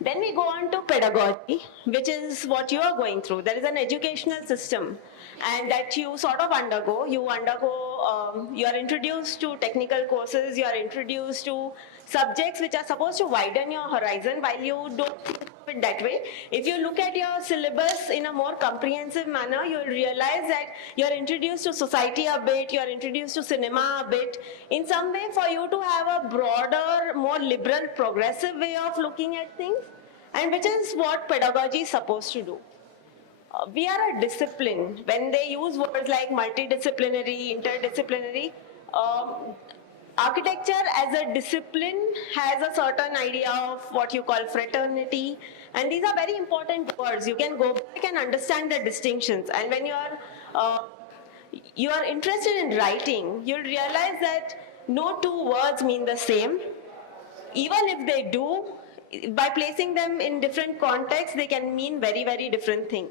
Then we go on to pedagogy, which is what you are going through. There is an educational system, and that you sort of undergo. You are introduced to technical courses, you are introduced to subjects which are supposed to widen your horizon while you don't think of it that way. If you look at your syllabus in a more comprehensive manner, you'll realize that you're introduced to society a bit, you're introduced to cinema a bit, in some way for you to have a broader, more liberal, progressive way of looking at things, and which is what pedagogy is supposed to do. We are a discipline. When they use words like multidisciplinary, interdisciplinary, architecture as a discipline has a certain idea of what you call fraternity, and these are very important words. You can go back and understand the distinctions, and when you are interested in writing, you'll realize that no two words mean the same. Even if they do, by placing them in different contexts, they can mean very, very different things.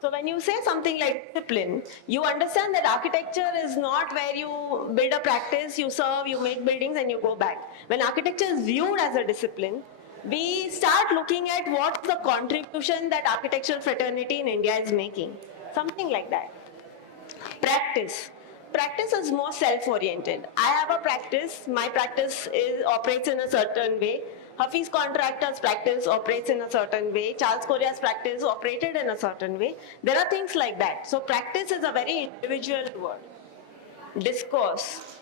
So when you say something like discipline, you understand that architecture is not where you build a practice, you serve, you make buildings and you go back. When architecture is viewed as a discipline, we start looking at what's the contribution that architectural fraternity in India is making. Something like that. Practice. Practice is more self-oriented. I have a practice, my practice operates in a certain way. Hafiz Contractor's practice operates in a certain way. Charles Correa's practice operated in a certain way. There are things like that. So practice is a very individual word. Discourse.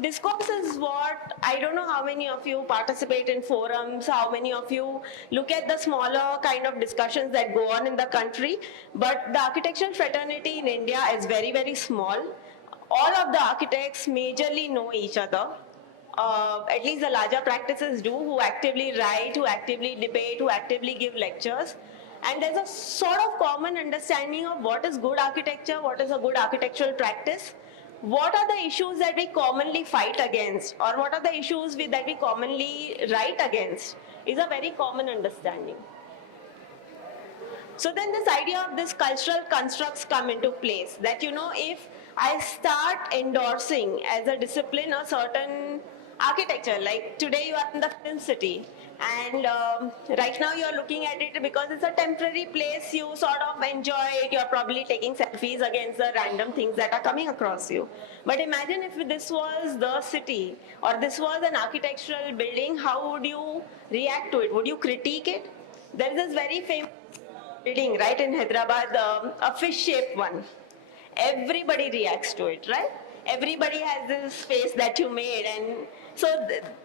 Discourse is what, I don't know how many of you participate in forums, how many of you look at the smaller kind of discussions that go on in the country, but the architectural fraternity in India is very, very small. All of the architects majorly know each other. At least the larger practices do, who actively write, who actively debate, who actively give lectures. And there's a sort of common understanding of what is good architecture, what is a good architectural practice, what are the issues that we commonly fight against, or what are the issues that we commonly write against, is a very common understanding. So then this idea of this cultural constructs come into place, that if I start endorsing as a discipline a certain architecture, like today you are in the film city, and right now you are looking at it because it's a temporary place, you sort of enjoy it, you're probably taking selfies against the random things that are coming across you. But imagine if this was the city, or this was an architectural building, how would you react to it? Would you critique it? There is this very famous building right in Hyderabad, a fish-shaped one. Everybody reacts to it, right? Everybody has this face that you made, and so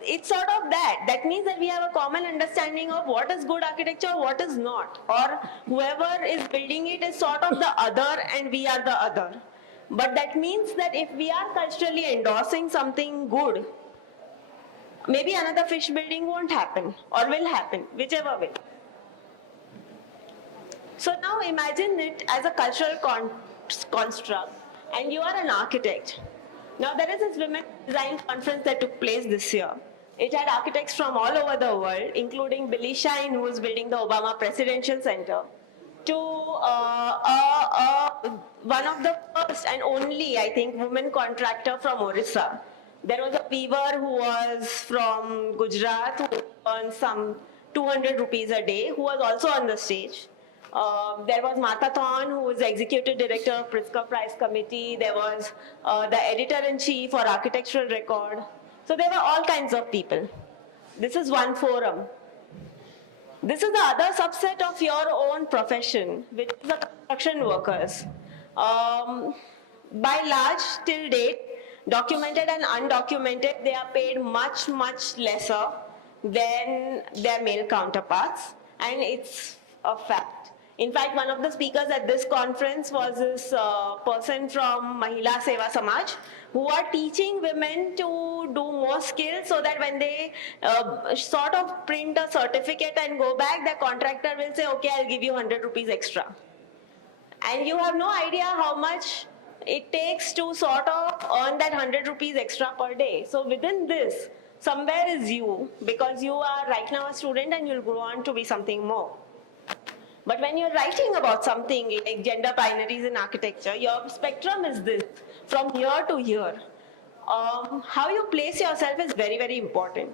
it's sort of that. That means that we have a common understanding of what is good architecture, what is not. Or whoever is building it is sort of the other and we are the other. But that means that if we are culturally endorsing something good, maybe another fish building won't happen or will happen, whichever way. So now imagine it as a cultural construct, and you are an architect. Now there is this Women Design Conference that took place this year. It had architects from all over the world, including Billy Shine, who was building the Obama Presidential Center, to one of the first and only, I think, women contractor from Orissa. There was a weaver who was from Gujarat, who earned some 200 rupees a day, who was also on the stage. There was Martha Thorne, who was the executive director of Pritzker Prize Committee. There was the editor-in-chief for Architectural Record. So there were all kinds of people. This is one forum. This is the other subset of your own profession, which is the construction workers. By large, till date, documented and undocumented, they are paid much, much lesser than their male counterparts, and it's a fact. In fact, one of the speakers at this conference was this person from Mahila Seva Samaj, who are teaching women to do more skills so that when they sort of print a certificate and go back, the contractor will say, okay, I'll give you 100 rupees extra. And you have no idea how much it takes to sort of earn that 100 rupees extra per day. So within this, somewhere is you, because you are right now a student and you'll grow on to be something more. But when you're writing about something like gender binaries in architecture, your spectrum is this, from here to here. How you place yourself is very, very important.